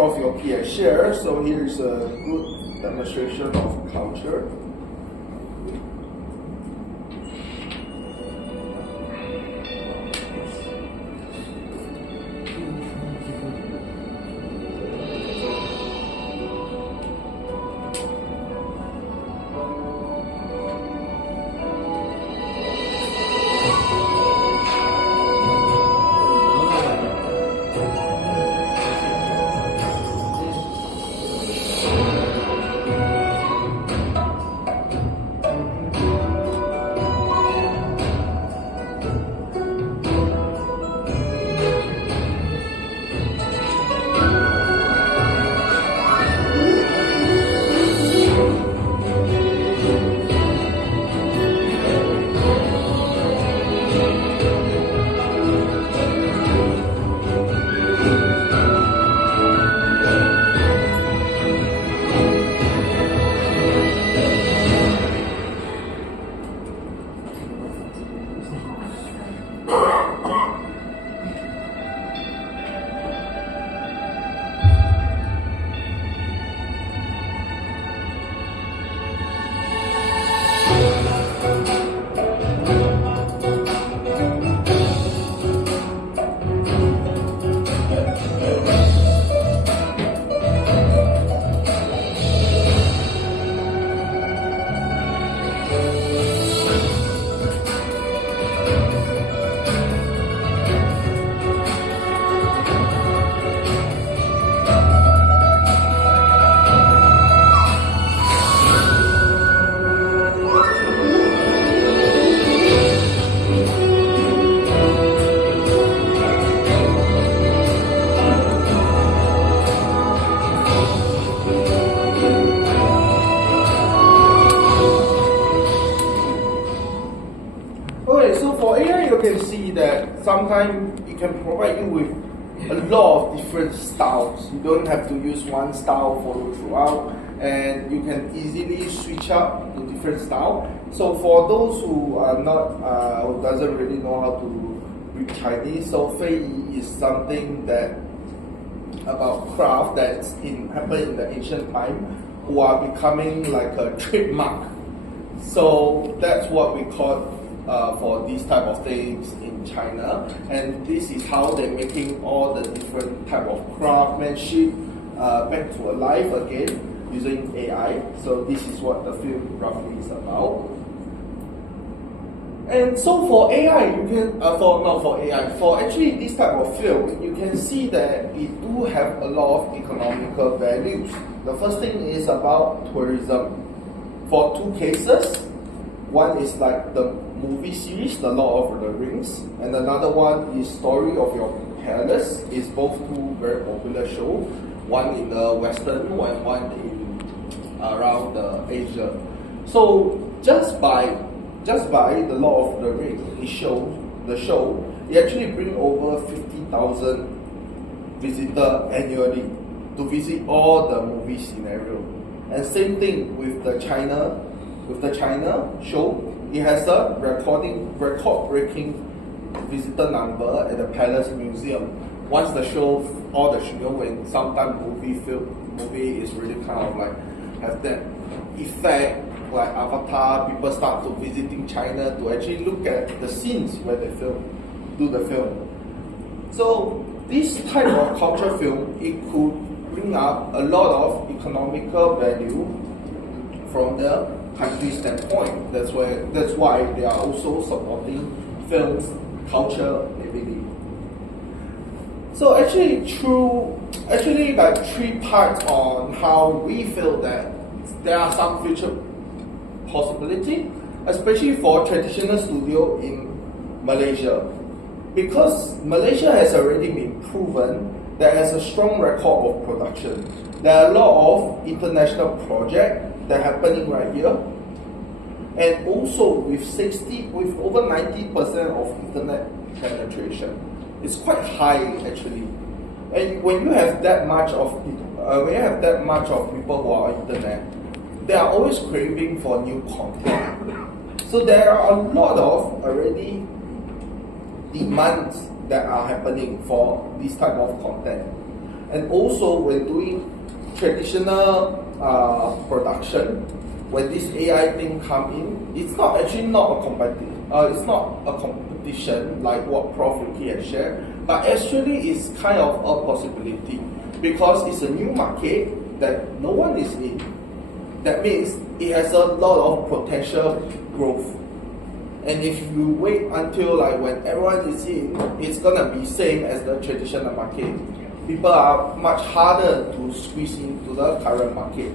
across your key and share. So here's a good demonstration of culture. Okay, so for AI, you can see that sometimes it can provide you with a lot of different styles. You don't have to use one style for throughout, and you can easily switch up to different style. So for those who are not, who doesn't really know how to read Chinese, so Fei Yi is something that about craft that's happened in the ancient time, who are becoming like a trademark. So that's what we call for these type of things in China, and this is how they're making all the different type of craftsmanship back to life again using AI. So this is what the film roughly is about. And so for AI, you can for actually this type of film, you can see that it do have a lot of economical values. The first thing is about tourism. For two cases, one is like the movie series, The Lord of the Rings, and another one is Story of Your Palace. Is both two very popular shows, one in the Western and one in around Asia. So just by The Lord of the Rings, the show, it actually bring over 50,000 visitors annually to visit all the movie scenario. And same thing with the China show. It has a record-breaking visitor number at the Palace Museum. Once the show, when sometimes movie is really kind of like have that effect, like Avatar, people start to visiting China to actually look at the scenes where they do the film. So this type of culture film, it could bring up a lot of economical value from the country standpoint. That's why they are also supporting films, culture heavily. So actually like three parts on how we feel that there are some future possibility, especially for traditional studio in Malaysia. Because Malaysia has already been proven that has a strong record of production. There are a lot of international projects that are happening right here. And also with over 90% of internet penetration. It's quite high actually. And when you have that much of people who are on internet, they are always craving for new content. So there are a lot of already demands that are happening for this type of content. And also when doing traditional production, when this AI thing come in, it's not actually not a it's not a competition like what Prof. Ricky had shared, but actually it's kind of a possibility because it's a new market that no one is in. That means it has a lot of potential growth. And if you wait until like when everyone is in, it's gonna be same as the traditional market. People are much harder to squeeze into the current market.